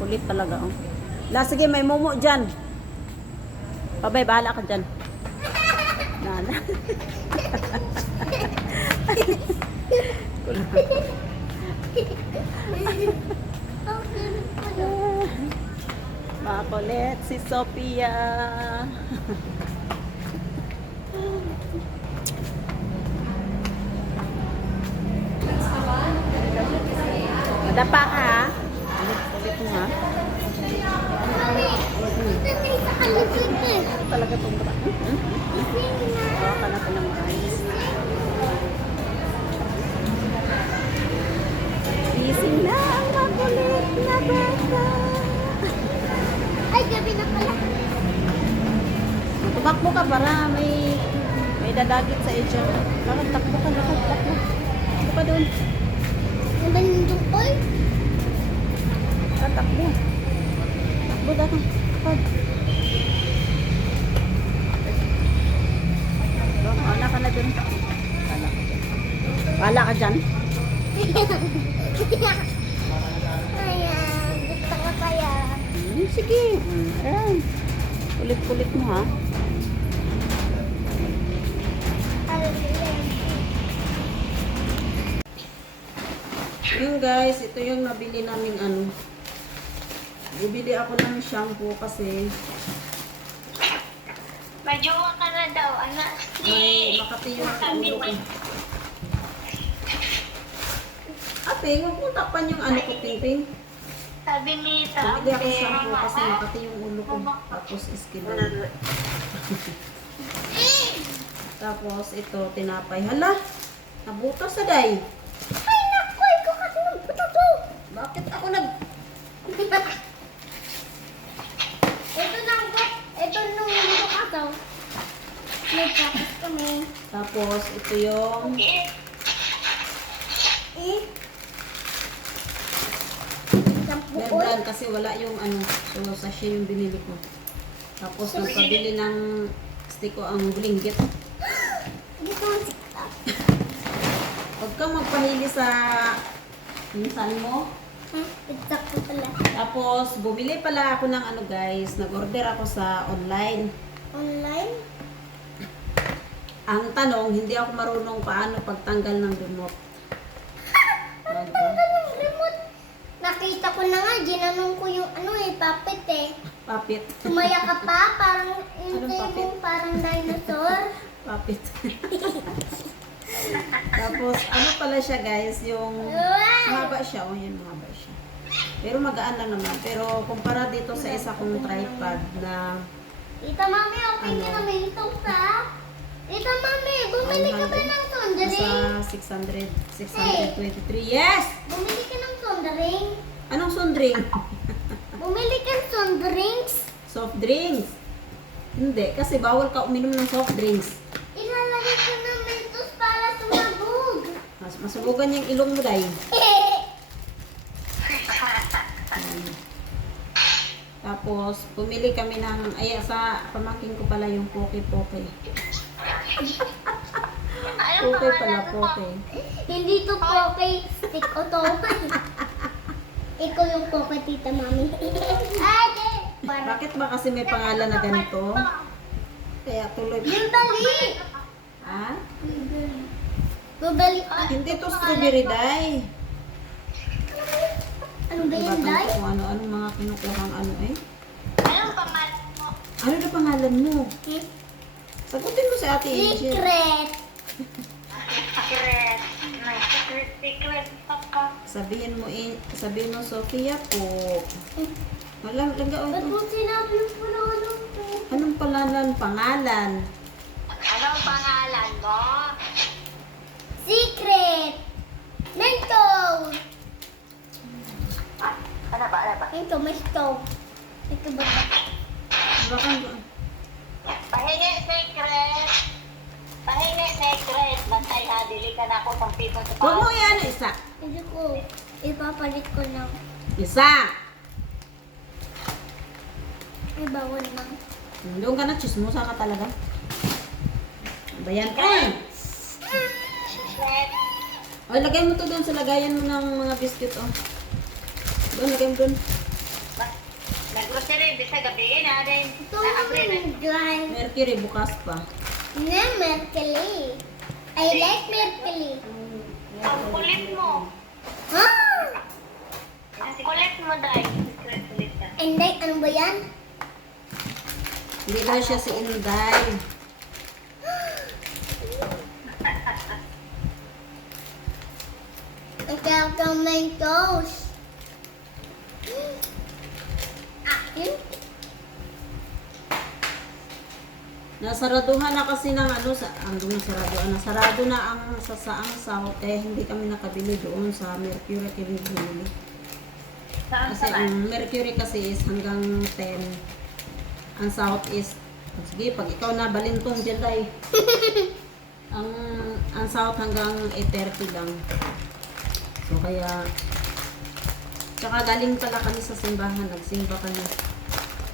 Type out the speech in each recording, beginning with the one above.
Kulit talaga, oh. La, sige, may momo dyan. Babay, bahala ka dyan. Nana. Kulang. Makulit si Sophia. Madapa ka, ha? Kulit mo, ha? Talaga itong bata. Hawa ka na ito ng ayos. Gising na ang makulit na bata. Ay, gabi na pala. Tumakbo ka para may dadagit sa edge. Lakad, takbo ka, lakad, takbo. Takbo ka doon. Ang bandong oy. Takbo. Takbo ka. Takbo. Wala ka na doon. Wala ka dyan. Ayan, gusto ko kaya. Sige. Ayan. Kulit-kulit mo, ha? Yun guys, ito yung nabili naming ano. Bibili ako ng shampoo kasi May jowa ka na daw, anak. may makati yung ulo ko. Ate, huwag mong takpan yung ano ko, Ping-Ping. Sabi ni Tita, Bibili ako shampoo kasi makati yung ulo ko. Tapos iskibol. Tapos ito, tinapay. Hala, nabutas sa day. ay naku, ikaw kasi nagputa to. Bakit ako nag... Ito nung dito ka daw. May tapos kami. Tapos ito yung... Sampu Bear ko. brand kasi wala yung ano. So, sachet yung binili ko. Tapos nagpabili ng stick ko ang bulinggit. Dito ang sikta. Huwag kang magpahili sa minsan mo. Exact ko pala. Tapos, bumili pala ako ng ano guys. Nag-order ako sa online. Online? Ang tanong, hindi ako marunong paano pagtanggal ng remote. Ang tanda ng remote. Nakita ko na nga, ginanong ko yung ano puppet eh. Papit. Sumaya ka pa, parang Anong puppet? parang dinosaur. Papit. Tapos, ano pala siya guys, yung mahaba siya. O, yan, mahaba siya. Pero magaan lang naman. Pero, kumpara dito sa isa kong tripod na Tita Mami, okay Ano? ka namin itong sa. Tita Mami, bumili ka ba ng sondering? nasa 623. Yes! Bumili ka ng sondering? Anong soft drink? Bumili ka ng sondrings? Soft drinks. Hindi, kasi bawal ka uminom ng soft drinks. Ilalagay ko ng mentos para sumabog. Masubugan yung ilong mo, day. Tapos, pumili kami ng, sa pamangkin ko pala yung poke-poke. Poke pala, poke. Hindi to poke, stick o to. Ikaw yung poke, Tita Mami. Ate! Bakit ba kasi may pangalan na ganito? Kaya tuloy. Yung dali! Ha? Babalik. Hindi to strawberry, day. Ano ba yan, Day? Kung ano-ano mga kinukuhang ano eh. Anong pangalan mo? Ano na pangalan mo? Sagutin mo si Ate Angel. Secret. Secret. May secret pa. Sabihin mo Sofia po. Walang Ba't ito. mo sinabi yung pangalan ko? Anong pangalan? Anong pangalan mo? Secret. Mentos. Ano ba? Ito, may stove. Ito ba ito? Baka Pahingi secret. Pahingi secret. Bantay ha, dili ka na ako ng pitong sa huwag mo yan isa. Hindi ko. Ipapalit ko lang. Isa. Ay, bawal lang. Doon ka na, chismosa ka talaga. Ano ba yan? Ay! Secret. Lagay mo to doon sa lagayan mo ng mga biscuit, oh. Doon, lagay mo doon. nag-grocery, bisa gabi na din. Ito Na April. yung dry. Mercury, bukas pa. Na, Mercury. I like Mercury. Ang kulit mo. Ah! Ang kulit mo, Day. Kulit ka. Inday, ano ba yan? Hindi daw siya si Inday. Ang toast. Akin? Nasaraduhan na kasi ng ano, nasarado na ang sasaang south, eh hindi kami nakabili doon sa Mercury kami binili. Saan Kasi saan? ang Mercury kasi is hanggang 10. Ang south is, sige, pag ikaw na balintong July. ang south hanggang 8:30 lang. So kaya, tsaka galing pala kami sa simbahan, nagsimba kami.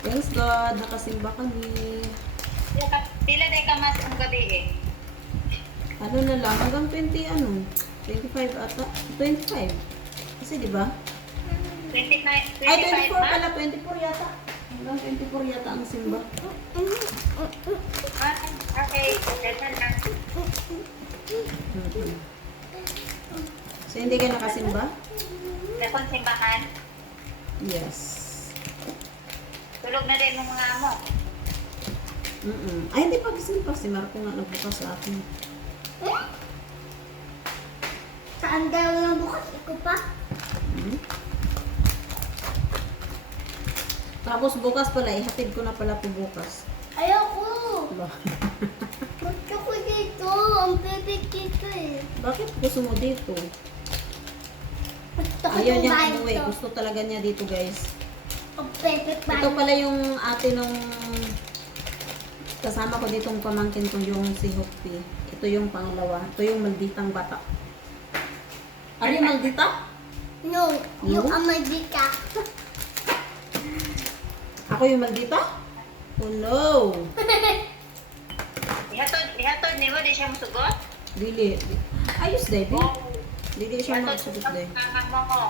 Thanks God, nakasimba kami. Pila day ka mas ang gabi eh. Ano na lang, hanggang 25 ata, 25. Kasi di ba? 25 Ay, 24 ba? pala, 24 yata. Hanggang 24 yata ang simba. Ah, okay, ganun lang. Mhm. So, hindi ka nakasimba? Dakon simbahan, Yes. tulog na din ng mga amo. Ay, hindi pa gising pa. Si Marco nga nagbukas sa akin. Saan daw nga bukas? Iko pa? Hmm? Tapos bukas pala, ihatid ko na pala ito bukas. Ayoko. Ba? Gusto ko dito. Ang bibig dito eh. Bakit gusto mo dito? Gusto ko Ayaw niya kumain umuwi. to. Gusto talaga niya dito, guys. Ang bibig Ito pala yung ate nung kasama ko ditong pamangkin ko yung si Hopi. Ito yung pangalawa. Ito yung malditang bata. Ano yung maldita? No, yung No? amadika. Ako yung maldita? Oh no! Ihatod ni mo, di siya masugot? Dili. Ayos, Debbie. Oh, Dili siya ihatod magsugot, sa Debbie. mama mo.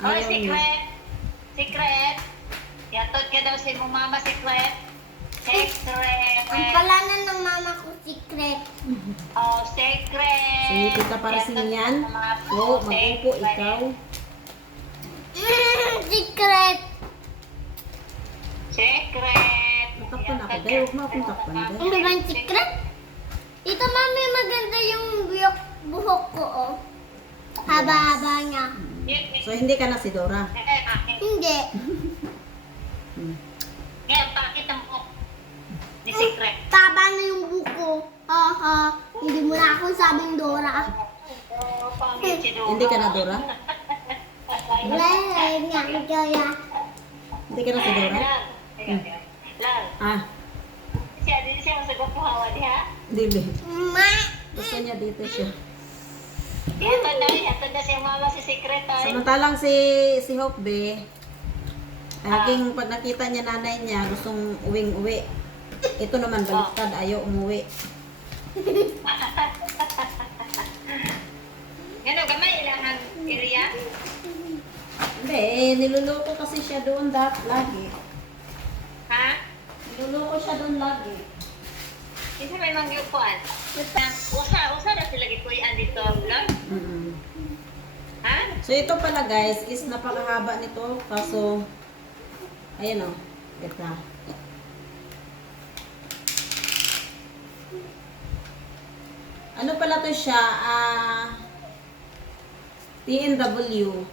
Hoy, Ayaw niya. secret! Secret! Ihatod ka daw si mong mama, secret! Secret! Ang palanan ng mama ko secret. Oh, secret! Sumipit ka para Ihatod siniyan. sa mama mo, Oo, mag-upo secret. ikaw. Secret. Secret! Natakpan ako. Ihatod Dahil huwag ka mo akong sa takpan, mama Day. mo, Ano ba yung secret? Dito mami maganda yung buhok ko oh. Haba-haba niya. So, hindi ka na si Dora. Hindi. Hmm. Ngayon, bakit ang buhok ni secret? Taba na yung buko. Haha. Hindi mo na ako sabing Dora. Oh, pangit si Dora. Hindi ka na Dora? Wala nga kaya. Hindi ka na si Dora? Lang. Ah, Di siya masagot mo hawa diha. dili. Ma. Gusto niya dito siya. Ihatod na siya mama si secret ay. Samantalang si Hope Be, laging pag nakita niya nanay niya, gustong uwing-uwi. Ito naman baliktad, ayaw umuwi. Ngano gamay ilang area? Hindi, niluloko kasi siya doon lagi. Ha? Niluloko siya doon lagi. Isa may mangyupuan. Usa na sila gikuyan dito vlog. Mm-mm. Ha? So ito pala guys, is napakahaba nito. Kaso, ayan o. Ito. Ano pala to siya? TNW.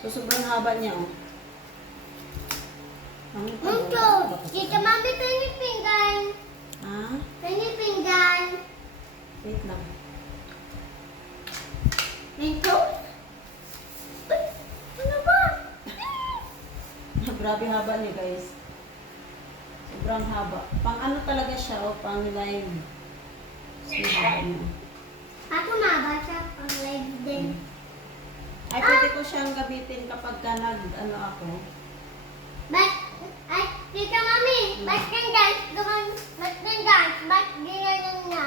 So sobrang haba niya o. Ano pa ba? Mundo. Dito mami pengi pinggan. Ah, Pengi pinggan. wait lang. Ito? Ano ba? Grabe haba niya guys. Sobrang haba. Pang ano talaga siya o, pang live. So, haba niya. Ako mabasa ang live din. Ay, pwede ko siyang gabitin kapag ka ano ako. Ay, tita mami, ba't kang dance? Ba't kang dance? Ba't ginanong niya?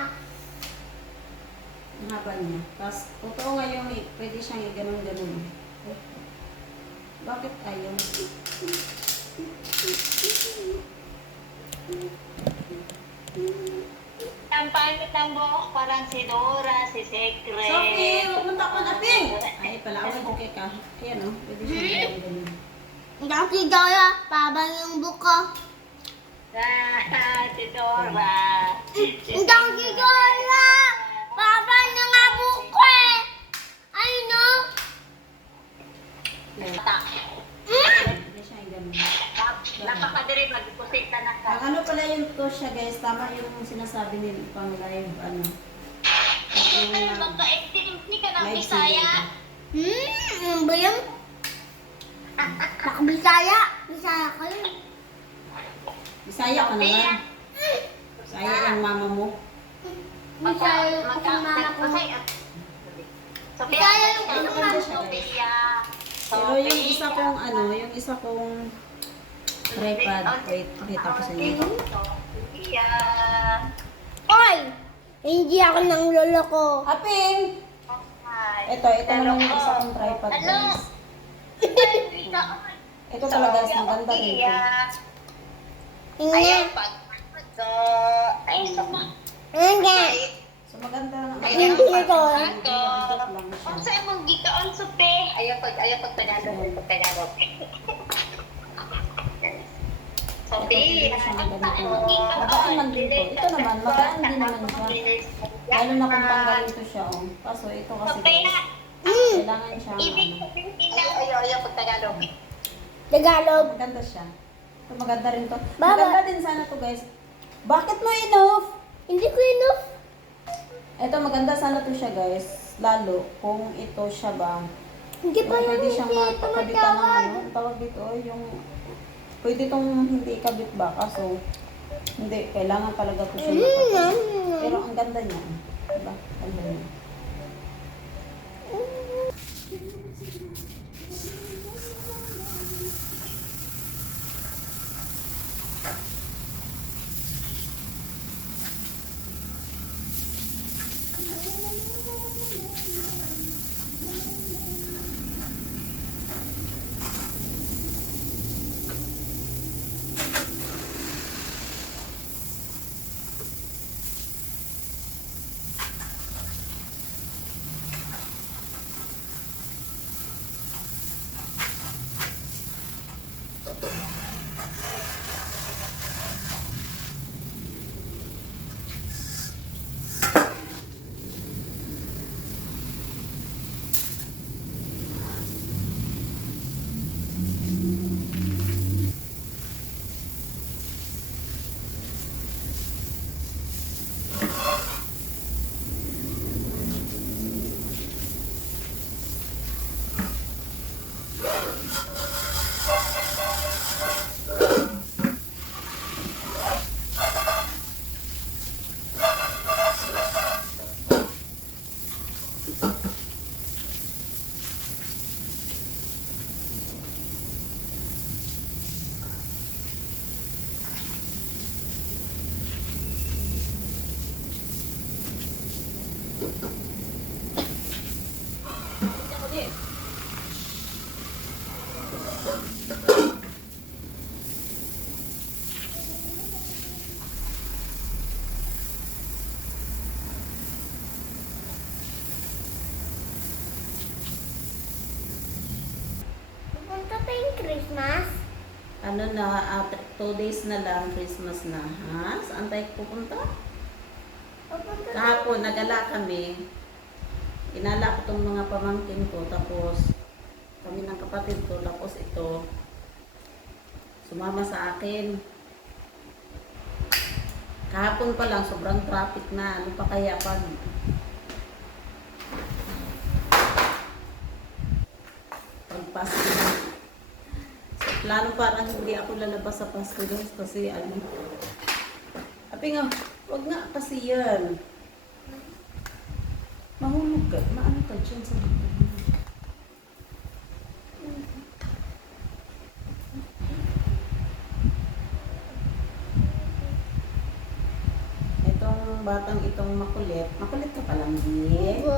Ang haba niya. Tapos, totoo nga yung pwede siyang i-ganon-ganon. Bakit ayaw? Ang pangit ng buhok, parang si Dora, si Secret. Sophie, pumunta ko na, Ping! Ay, palaway ko kay ka. Ayan, oh. Pwede siya ganyan. Hindi ako si Dora. Pabang yung buko. Si Dora. Hindi ako si Dora. Pabang na nga buko eh. Ay, no? Pwede siya ganyan. Napakadiri, magpusit na Ang ano pala yung to siya, guys. Tama yung sinasabi nila pang live, ano. Yung, Magka-activity ka ng live Bisaya. Ano ba yun? Bisaya. Bisaya ka yun. Bisaya ka naman. Bisaya yung mama mo. Bisaya yung mama ko. Sophia, Bisaya yung Ano mama ba ko. siya, guys? Sophia. Pero yung isa kong ano, yung isa kong tripod. Wait, pakita ko sa inyo. Sophia. Oy! Hindi ako ng lolo ko. Aping! Ito naman yung isa kong tripod, Hello. guys. Ito talaga, guys, maganda rin ito. Hindi. Ayaw pag ay sama. Hindi. So, maganda na. Hindi ito. Ang sa imong gikaon supe. Ayaw pag Tagalog. Sophie, Magaan man din to. Ito naman, magaan din naman siya. Lalo na kung panggalito siya, oh. Kaso ito kasi, guys, kailangan siya, Ibig ano. sabihin ayaw pag Tagalog. Tagalog. Maganda siya. Ito maganda rin to. Baba. Maganda din sana to, guys. Bakit mo enough? Hindi ko enough. Ito maganda sana to siya, guys. Lalo kung ito siya ba. Hindi pa Yung yun. pwede siyang Hindi mapakabitan ng ano. tumatawag. Ang tawag dito, yung pwede tong hindi ikabit ba? Kaso hindi, kailangan talaga to siya mapakabit. Pero ang ganda niya. Diba? Ganda niya. Pupunta pa yung Christmas. Ano na, 2 days na lang, Christmas na. Ha? Saan tayo pupunta? Pupunta Kahapon, nagala kami. Inala ko itong mga pamangkin ko, tapos kami ng kapatid ko, tapos ito, sumama sa akin. Kahapon pa lang, sobrang traffic na. Ano pa kaya pag Pasko? So, plano parang hindi ako lalabas sa Pasko, guys, kasi ano. Sabi nga, wag nga kasi yan. Mahulog ka. Maano ka dyan sa dito. Itong batang itong makulit. Makulit ka palang, di? Opo.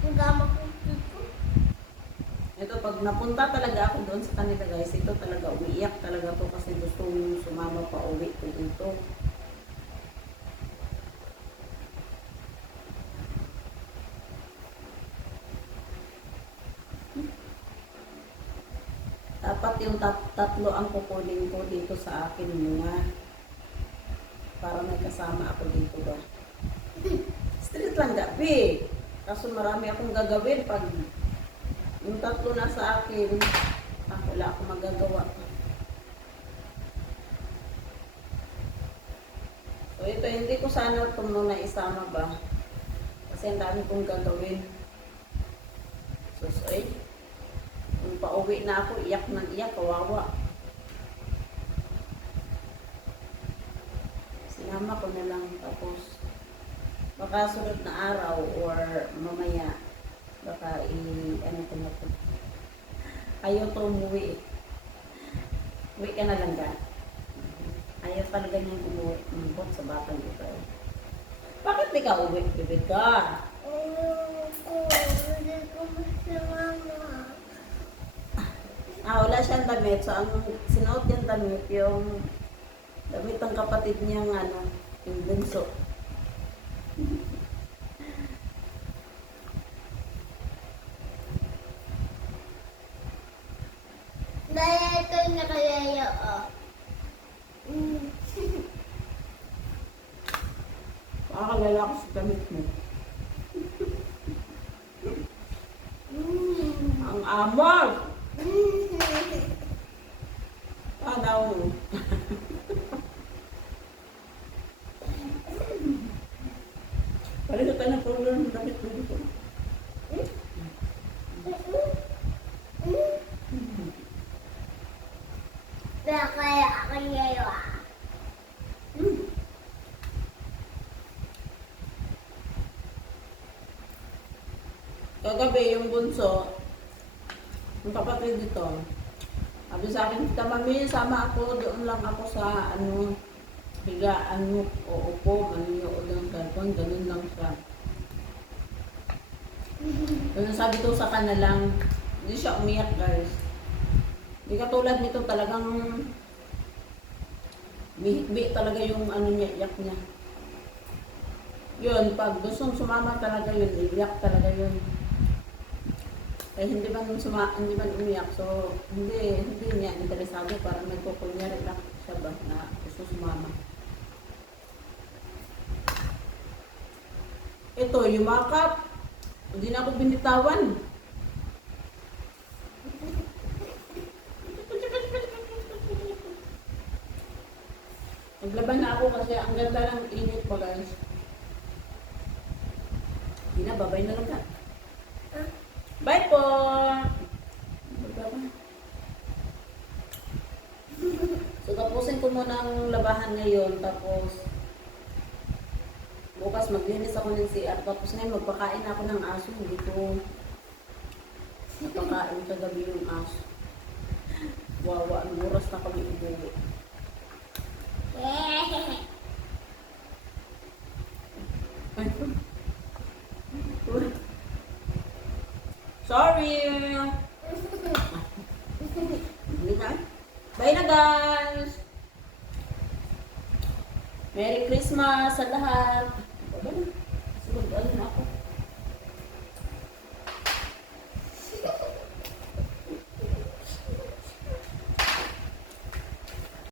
Ang gama ko dito. Ito, pag napunta talaga ako doon sa kanila guys, ito talaga, umiiyak talaga to kasi gusto yung sumama pa uwi ko dito. Dapat yung tatlo ang kukunin ko dito sa akin mga para may kasama ako dito ba. Street lang gabi. Kaso marami akong gagawin pag yung tatlo na sa akin, wala akong magagawa. So ito, hindi ko sana ito muna isama ba. Kasi ang dami kong gagawin. So, kung pauwi na ako, iyak ng iyak, kawawa. Sinama ko na lang tapos baka sunod na araw or mamaya baka ano ko na to. Ayaw to umuwi. Uwi ka na lang ka. Ayaw talaga niyang umuwi. Umbot sa batang ito. Bakit di ka uwi? Bibig ka. Hindi ko masama. Wala siyang damit. So, ang sinuot niyang damit, yung damit ng kapatid niyang yung bunso. Dahil ito yung nakalaya, oh. Makakalala ko sa damit mo. Ang amor! Daw mo. Pareho tayo ng problem ng damit mo dito. Kaya ako yayo, ah. Kagabi yung bunso, yung kapatid dito, sabi sa akin, Tita Mami, sama ako, doon lang ako sa higaan mo, o upo, maniyood ng cellphone, ganun lang siya. Ganun sabi ko sa kanalang, hindi siya umiyak guys. Hindi katulad nito talagang mihikbi talaga yung niya, iyak niya. Yun, pag gustong sumama talaga yun, iyak talaga yun. Eh, hindi man umiyak, so hindi niya interesado, parang nagkukunyari lang siya ba na gusto sumama. Ito, yumakap, hindi na ako binitawan. Naglaban na ako kasi ang ganda ng init po guys. Hindi na, babay na lang ka. Bye po! So, tapusin ko muna ang labahan ngayon. Tapos, bukas maglinis ako ng CR. Tapos ngayon, magpakain ako ng aso. Hindi ko napakain kagabi yung aso. Wawa, ang oras na kami ubuwi. Sorry! Hindi na. Bye na guys! Merry Christmas sa lahat!